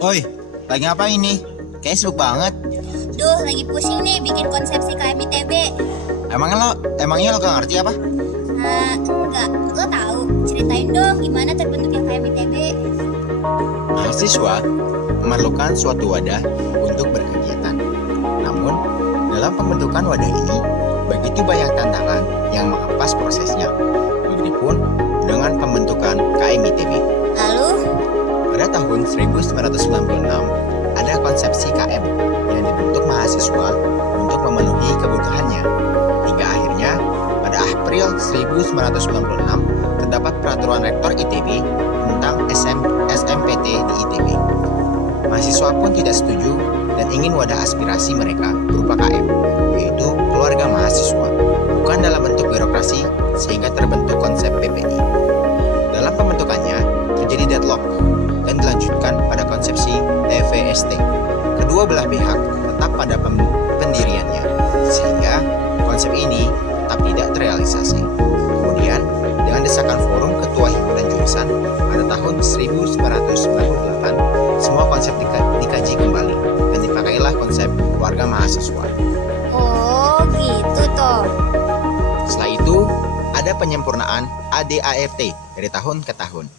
Oi, lagi ngapain nih? Kayaknya sibuk banget. Duh, lagi pusing nih bikin konsepsi KMITB. Emangnya lo gak ngerti apa? Enggak, lo tahu? Ceritain dong gimana terbentuknya KMITB. Mahasiswa memerlukan suatu wadah untuk berkegiatan. Namun, dalam pembentukan wadah ini, begitu banyak tantangan yang menghempas prosesnya. Begitupun dengan pembentukan KMITB. Lalu, Pada tahun 1996, ada konsepsi KM yang dibentuk mahasiswa untuk memenuhi kebutuhannya. Hingga akhirnya, pada April 1996, terdapat peraturan rektor ITB tentang SMPT di ITB. Mahasiswa pun tidak setuju dan ingin wadah aspirasi mereka berupa KM, yaitu keluarga mahasiswa, bukan dalam bentuk birokrasi sehingga terbentuk konsep PPI. Dalam pembentukannya, terjadi deadlock dan dilanjutkan pada konsepsi TVST. Kedua belah pihak tetap pada pendiriannya, sehingga konsep ini tetap tidak terrealisasi. Kemudian, dengan desakan forum ketua himpunan jurusan pada tahun 1998, semua konsep dikaji kembali dan dipakailah konsep keluarga mahasiswa. oh gitu toh. Setelah itu, ada penyempurnaan ADART dari tahun ke tahun.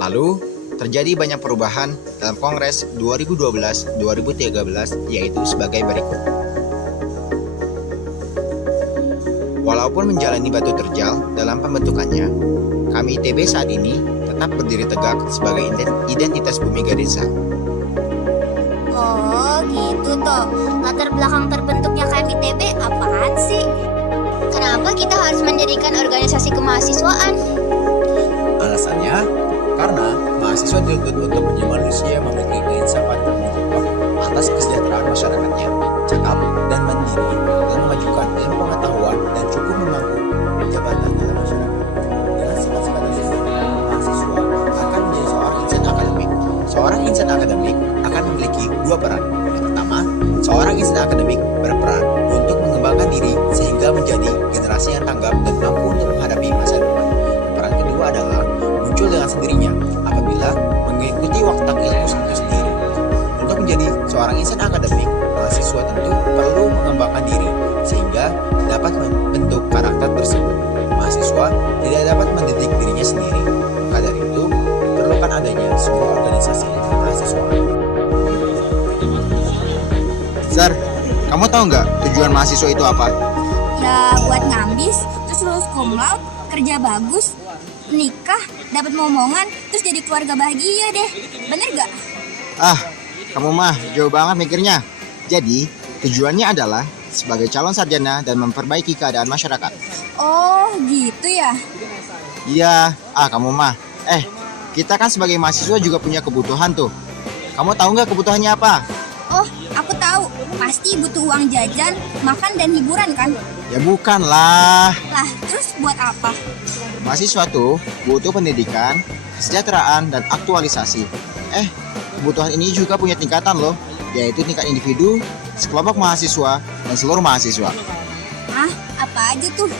Lalu, terjadi banyak perubahan dalam Kongres 2012-2013 yaitu sebagai berikut. Walaupun menjalani batu terjal dalam pembentukannya, KMITB saat ini tetap berdiri tegak sebagai identitas bumi Ganesha. Oh gitu toh. Latar belakang terbentuknya KMITB apaan sih? Kenapa kita harus mendirikan organisasi kemahasiswaan? Alasannya, karena mahasiswa dituntut untuk menjadi manusia yang memiliki keinsafan tanggung jawab atas kesejahteraan masyarakatnya, cakap dan mandiri dalam memajukan ilmu pengetahuan dan cukup memangku jabatan dalam masyarakat. Dengan sifat-sifat tersebut, mahasiswa akan menjadi seorang insan akademik. Seorang insan akademik akan memiliki dua peran. Yang pertama, seorang insan akademik berperan untuk mengembangkan diri sehingga menjadi generasi yang tanggap dan mampu untuk menghadapi masa depan. Peran kedua adalah muncul dengan sendirinya apabila mengikuti watak ilmu itu sendiri. Untuk menjadi seorang insan akademik, mahasiswa tentu perlu mengembangkan diri sehingga dapat membentuk karakter tersebut. Mahasiswa tidak dapat mendidik dirinya sendiri. Maka dari itu, diperlukan adanya sebuah organisasi mahasiswa. Zar, kamu tahu nggak tujuan mahasiswa itu apa? Ya buat ngambis, terus lulus cum laude, kerja bagus, nikah, dapat momongan, terus jadi keluarga bahagia deh. Bener gak? Ah, kamu mah jauh banget mikirnya. Jadi, tujuannya adalah sebagai calon sarjana dan memperbaiki keadaan masyarakat. Oh gitu ya. Iya, kamu mah. Kita kan sebagai mahasiswa juga punya kebutuhan tuh. Kamu tahu nggak kebutuhannya apa? Oh, aku tahu. Pasti butuh uang jajan, makan, dan hiburan kan? Ya bukan lah. Lah, terus buat apa? Mahasiswa tuh butuh pendidikan, kesejahteraan, dan aktualisasi. Kebutuhan ini juga punya tingkatan loh, yaitu tingkat individu, sekelompok mahasiswa, dan seluruh mahasiswa. Ah, apa aja tuh?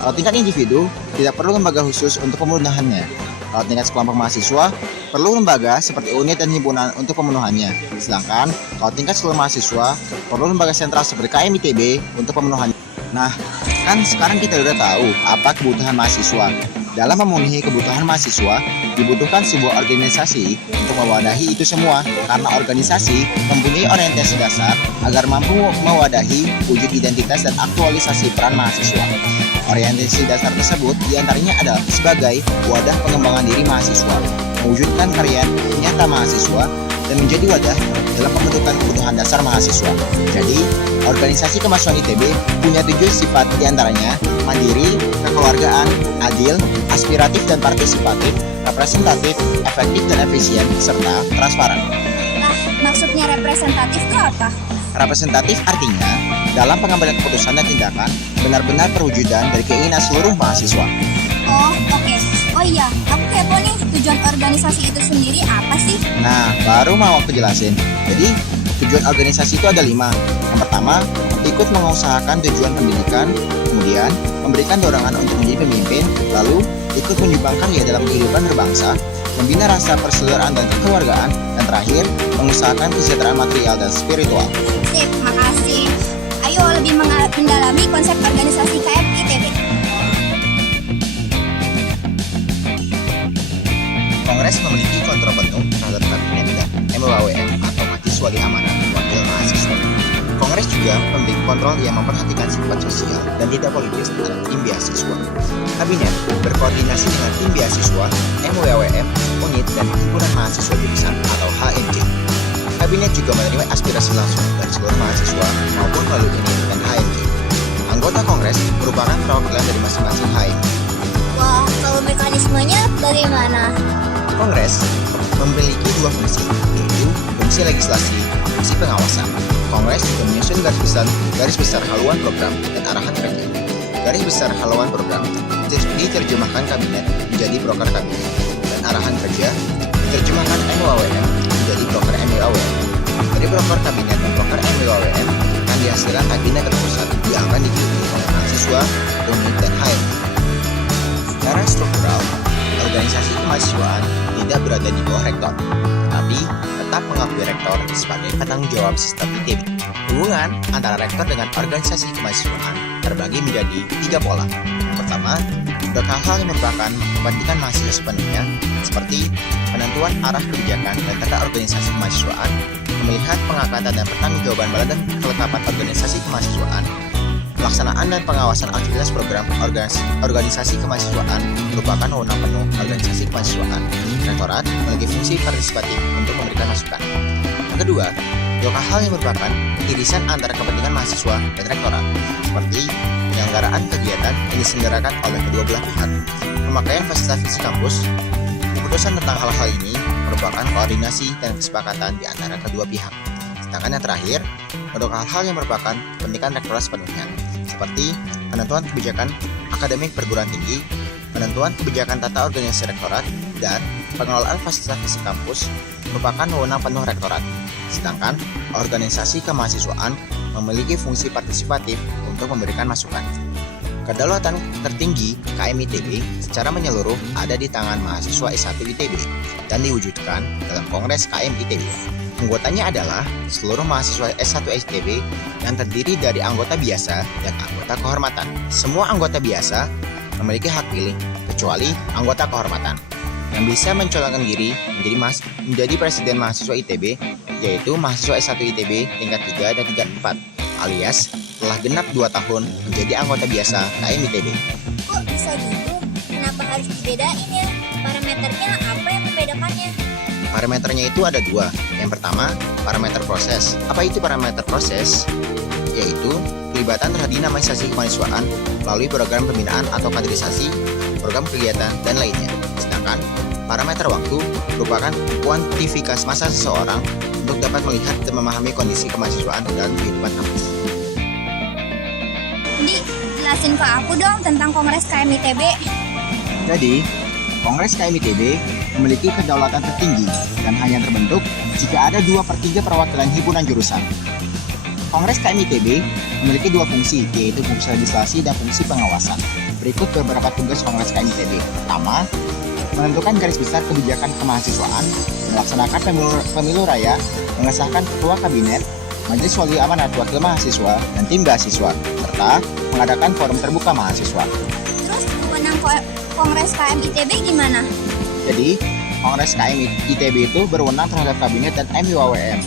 Kalau tingkat individu, tidak perlu lembaga khusus untuk pemenuhannya. Kalau tingkat sekelompok mahasiswa, perlu lembaga seperti unit dan himpunan untuk pemenuhannya. Sedangkan, kalau tingkat seluruh mahasiswa, perlu lembaga sentral seperti KMITB untuk pemenuhannya. Nah, kan sekarang kita udah tahu apa kebutuhan mahasiswa. Dalam memenuhi kebutuhan mahasiswa, dibutuhkan sebuah organisasi untuk mewadahi itu semua. Karena organisasi mempunyai orientasi dasar agar mampu mewadahi wujud identitas dan aktualisasi peran mahasiswa. Orientasi dasar tersebut diantaranya adalah sebagai wadah pengembangan diri mahasiswa, mewujudkan karya nyata mahasiswa, dan menjadi wadah dalam pembentukan kebutuhan dasar mahasiswa. Jadi, organisasi kemahasiswaan ITB punya 7 sifat diantaranya mandiri, kekeluargaan, adil, aspiratif dan partisipatif, representatif, efektif dan efisien, serta transparan. Nah, maksudnya representatif itu apa? Representatif artinya dalam pengambilan keputusan dan tindakan benar-benar perwujudan dari keinginan seluruh mahasiswa. Oh, oke. Oh iya, aku kepo nih, tujuan organisasi itu sendiri apa sih? Nah, baru mau aku jelasin. Jadi, tujuan organisasi itu ada 5. Yang pertama, ikut mengusahakan tujuan pendidikan, kemudian memberikan dorongan untuk menjadi pemimpin, lalu ikut menyumbangkan karya dalam kehidupan berbangsa, membina rasa persaudaraan dan kekeluargaan, dan terakhir, mengusahakan kesejahteraan material dan spiritual. Sip, makasih. Ayo lebih mendalami konsep organisasi KMITB. Kongres memiliki kontrol penuh terhadap kabinet dan MWAWM atau Majelis Wali Amanat Wakil Mahasiswa. Kongres juga memiliki kontrol yang memperhatikan sifat sosial dan tidak politis terhadap tim beasiswa. Kabinet berkoordinasi dengan tim beasiswa, MWAWM, unit, dan himpunan mahasiswa jurusan atau HMJ. Kabinet juga menerima aspirasi langsung dari seluruh mahasiswa maupun melalui unit dan HMJ. Anggota Kongres merupakan perwakilan dari masing-masing HMJ. Wah, kalau mekanismenya bagaimana? Kongres memiliki dua fungsi, yaitu fungsi legislasi dan fungsi pengawasan. Kongres juga menyusun garis besar haluan program dan arahan kerja. Garis besar haluan program diterjemahkan kabinet menjadi proker kabinet, dan arahan kerja diterjemahkan MWAWM menjadi proker MWAWM. Dari proker kabinet dan proker MWAWM akan dihasilkan agenda terpusat yang akan diikuti oleh mahasiswa, unit, dan HMJ. Secara struktural, organisasi kemahasiswaan tidak berada di bawah rektor, tetapi tetap mengakui rektor sebagai penanggung jawab sistem ITB. Hubungan antara rektor dengan organisasi kemahasiswaan terbagi menjadi 3 pola. Yang pertama, untuk hal-hal yang merupakan kepentingan mahasiswa sepenuhnya, seperti penentuan arah kebijakan dan tata organisasi kemahasiswaan, melihat pengangkatan dan pertanggungjawaban badan kelengkapan organisasi kemahasiswaan, pelaksanaan dan pengawasan aktivitas program organisasi kemahasiswaan merupakan wewenang penuh organisasi kemahasiswaan. Rektorat memiliki fungsi partisipatif untuk memberikan masukan. Yang kedua, untuk hal yang merupakan irisan antara kepentingan mahasiswa dan rektorat, seperti penyelenggaraan kegiatan yang diselenggarakan oleh kedua belah pihak, pemakaian fasilitas kampus. Keputusan tentang hal-hal ini merupakan koordinasi dan kesepakatan di antara kedua pihak. Sedangkan yang terakhir, untuk hal-hal yang merupakan kepentingan rektorat sepenuhnya, seperti penentuan kebijakan akademik perguruan tinggi, penentuan kebijakan tata organisasi rektorat, dan pengelolaan fasilitas kampus merupakan wewenang penuh rektorat. Sedangkan organisasi kemahasiswaan memiliki fungsi partisipatif untuk memberikan masukan. Kedaulatan tertinggi KMITB secara menyeluruh ada di tangan mahasiswa S1 ITB dan diwujudkan dalam Kongres KMITB. Anggotanya adalah seluruh mahasiswa S1 ITB yang terdiri dari anggota biasa dan anggota kehormatan. Semua anggota biasa memiliki hak pilih, kecuali anggota kehormatan, yang bisa mencalonkan diri menjadi presiden mahasiswa ITB, yaitu mahasiswa S1 ITB tingkat 3 dan tingkat 4, alias telah genap 2 tahun menjadi anggota biasa KMITB. Kok bisa gitu? Kenapa harus dibedain ya? Parameternya apa yang membedakannya? Parameternya itu ada 2. Yang pertama, parameter proses. Apa itu parameter proses? Yaitu pelibatan terhadap dinamisasi kemahasiswaan melalui program pembinaan atau kaderisasi, program kegiatan, dan lainnya. Sedangkan parameter waktu merupakan kuantifikasi masa seseorang untuk dapat melihat dan memahami kondisi kemahasiswaan dalam kehidupan kampus. Di, jelasin ke aku dong tentang Kongres KMITB. Jadi, Kongres KMITB memiliki kedaulatan tertinggi dan hanya terbentuk jika ada 2/3 perwakilan himpunan jurusan. Kongres KMITB memiliki 2 fungsi, yaitu fungsi legislasi dan fungsi pengawasan. Berikut beberapa tugas Kongres KMITB. Pertama, menentukan garis besar kebijakan kemahasiswaan, melaksanakan pemilu raya, mengesahkan ketua kabinet, majelis wali amanat wakil mahasiswa, dan tim beasiswa, serta mengadakan forum terbuka mahasiswa. Terus wewenang Kongres KMITB gimana? Jadi, Kongres KMITB itu berwenang terhadap kabinet dan MWAWM,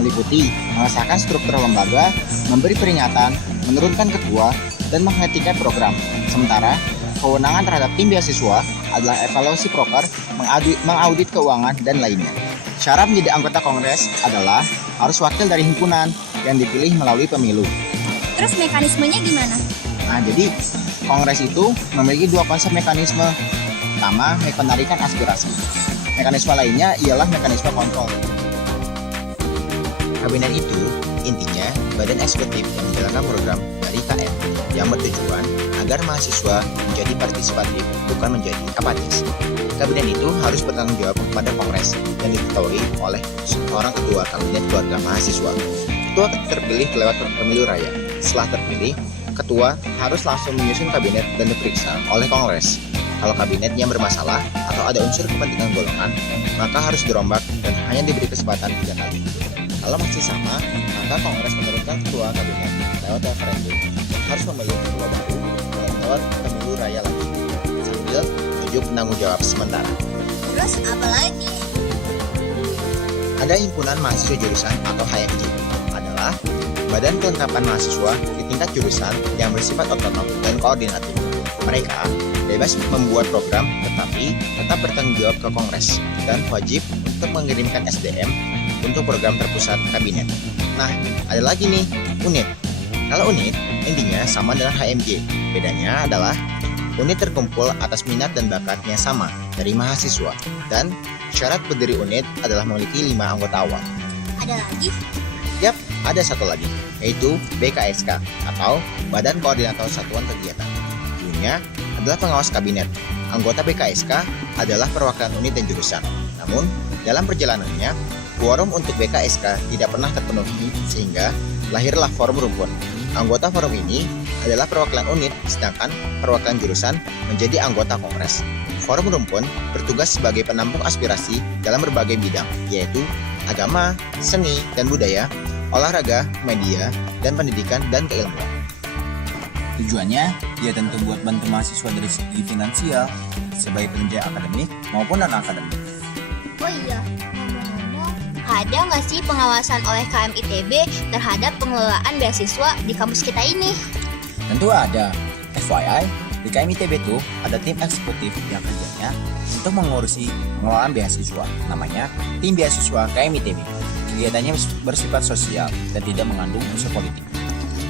meliputi mengesahkan struktur lembaga, memberi peringatan, menurunkan ketua, dan menghentikan program. Sementara, kewenangan terhadap tim beasiswa adalah evaluasi proker, mengaudit keuangan, dan lainnya. Syarat menjadi anggota Kongres adalah harus wakil dari himpunan yang dipilih melalui pemilu. Terus mekanismenya gimana? Nah, jadi Kongres itu memiliki 2 konsep mekanisme. Pertama, penarikan aspirasi. Mekanisme lainnya ialah mekanisme kontrol. Kabinet itu intinya badan eksekutif yang menjalankan program dari KM yang bertujuan agar mahasiswa menjadi partisipatif, bukan menjadi apatis. Kabinet itu harus bertanggung jawab kepada Kongres yang diketuai oleh seorang ketua kabinet keluarga mahasiswa. Ketua terpilih lewat pemilu raya. Setelah terpilih, ketua harus langsung menyusun kabinet dan diperiksa oleh Kongres. Kalau kabinetnya bermasalah atau ada unsur kepentingan golongan, maka harus dirombak dan hanya diberi kesempatan 3 kali. Kalau masih sama, maka Kongres menurunkan ketua kabinet lewat referendum dan harus memilih ketua baru lewat pemilu raya lagi, sambil menunjuk penanggung jawab sementara. Terus apa lagi? Ada himpunan mahasiswa jurusan atau HMJ, adalah badan kelengkapan mahasiswa di tingkat jurusan yang bersifat otonom dan koordinatif. Mereka bebas membuat program tetapi tetap bertanggung jawab ke Kongres dan wajib untuk mengirimkan SDM untuk program terpusat kabinet. Nah, ada lagi nih, unit. Kalau unit, intinya sama dengan HMJ. Bedanya adalah unit terkumpul atas minat dan bakatnya sama dari mahasiswa. Dan syarat berdiri unit adalah memiliki 5 anggota awal. Ada lagi? Yap, ada satu lagi, yaitu BKSK atau Badan Koordinator Satuan Kegiatan. Dulunya adalah pengawas kabinet. Anggota BKSK adalah perwakilan unit dan jurusan. Namun, dalam perjalanannya, quorum untuk BKSK tidak pernah terpenuhi sehingga lahirlah forum rumpun. Anggota forum ini adalah perwakilan unit, sedangkan perwakilan jurusan menjadi anggota Kongres. Forum rumpun bertugas sebagai penampung aspirasi dalam berbagai bidang, yaitu agama, seni dan budaya, olahraga, media, dan pendidikan dan keilmuan. Tujuannya, ya tentu buat bantu mahasiswa dari segi finansial, sebagai penunjang akademik maupun non-akademik. Oh iya, ngomong-ngomong, ada nggak sih pengawasan oleh KM ITB terhadap pengelolaan beasiswa di kampus kita ini? Tentu ada. FYI, di KM ITB itu ada tim eksekutif yang kerjanya untuk mengurusi pengelolaan beasiswa. Namanya Tim Beasiswa KM ITB. Kegiatannya bersifat sosial dan tidak mengandung unsur politik.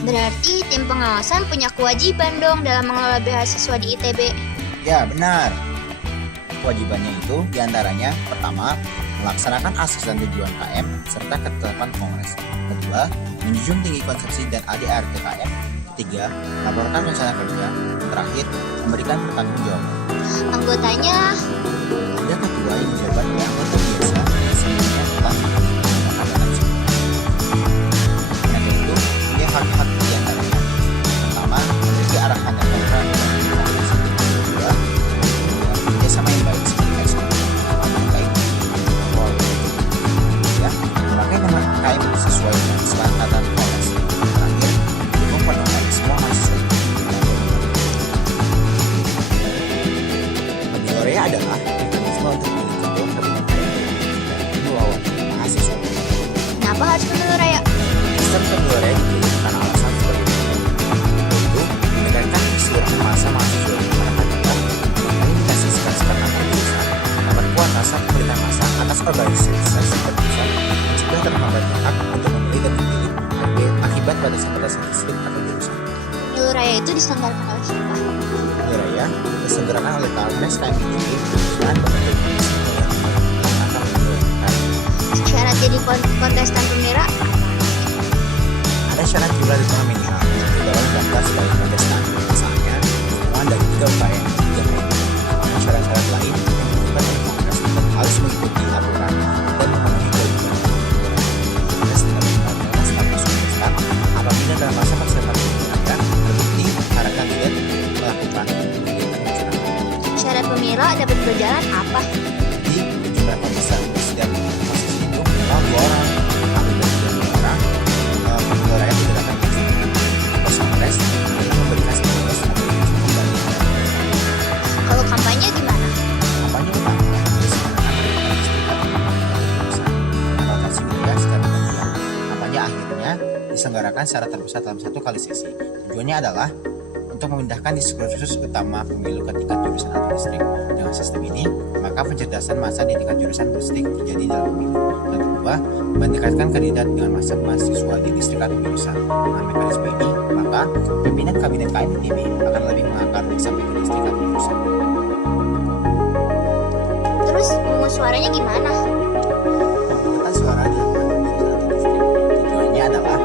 Berarti tim pengawasan punya kewajiban dong dalam mengelola beasiswa di ITB. Ya, benar. Kewajibannya itu diantaranya pertama, melaksanakan asas dan tujuan KM serta ketetapan Kongres. Kedua, menjunjung tinggi konsepsi dan ADART KM. Ketiga, melaporkan rencana kerja. Terakhir, memberikan pertanggungjawaban. Anggotanya Ada ketua yang dijabat oleh anggota biasa yang sebelumnya telah melaksanakan Karena itu, dia hak-hak diantaranya. Pertama, memiliki arahan yang netral dan demokrasi. Kedua, kerjasama yang baik seperti eksekutif, terkait ya, memakai nama KM sesuai dengan kesepakatan Kongres. Terakhir, mendukung penuhan semua mahasiswa. Korea adalah mekanisme untuk memilih ketua kabinet KM dan kedua wakil mahasiswa. kenapa harus pemilu raya? Sistem pemilu raya dipilih karena alasan sebagai berikut, yaitu mendekatkan keseluruhan masa mahasiswa di mana kandidat melimitasi sekat-sekat antar jurusan, memperkuat rasa pemerintahan masa atas organisasi terpusat, mencegah terhambatnya hak untuk memilih dan dipilih akibat batasan-batasan distrik atau jurusan. Pemilu raya itu diselenggarakan oleh siapa? Pemilu raya diselenggarakan oleh Kongres KM ITB dan pembentuk komisi pemilihan akan pemilu raya. Syarat jadi kontestan pemilu raya apa? Ada syarat jumlah dukungan minimal untuk dapat daftar sebagai kontestan. Misalnya, dukungan dari 3 UKM, 3 PI. Namun syarat-syarat lain yang ditetapkan oleh Kongres tetap harus mengikuti aturan dan memenuhi kewajiban. Kongres tetap menetapkan status kontestan apabila dalam masa persiapan pemilu raya terbukti para kandidat melakukan kegiatan kecurangan. Syarat pemilu dapat berjalan apa? Jadi, jumlah kontestan setiap posisi itu minimal 2 orang. Apabila tidak 2 orang, pemilu raya tidak akan berjalan. Pos Kongres adalah memberikan status kembali. Kalau kampanye gimana? Kampanye utama diselenggarakan oleh distrik atau pusat. Alokasi wilayah secara gabungan. Kampanye akhirnya diselenggarakan secara terpusat dalam 1 kali sesi. Tujuannya adalah untuk memindahkan diskursus utama pemilu ke tingkat jurusan atau distrik. Dengan sistem ini, maka pencerdasan massa di tingkat jurusan distrik terjadi dalam pemilu. Yang kedua, mendekatkan kandidat dengan masa mahasiswa di distrik atau jurusan. Dengan mekanisme ini, maka pimpinan kabinet KM ITB akan lebih mengakar sampai ke distrik atau jurusan. Terus pemungut suaranya gimana? Pemungutan suara di jurusan atau distrik tujuannya adalah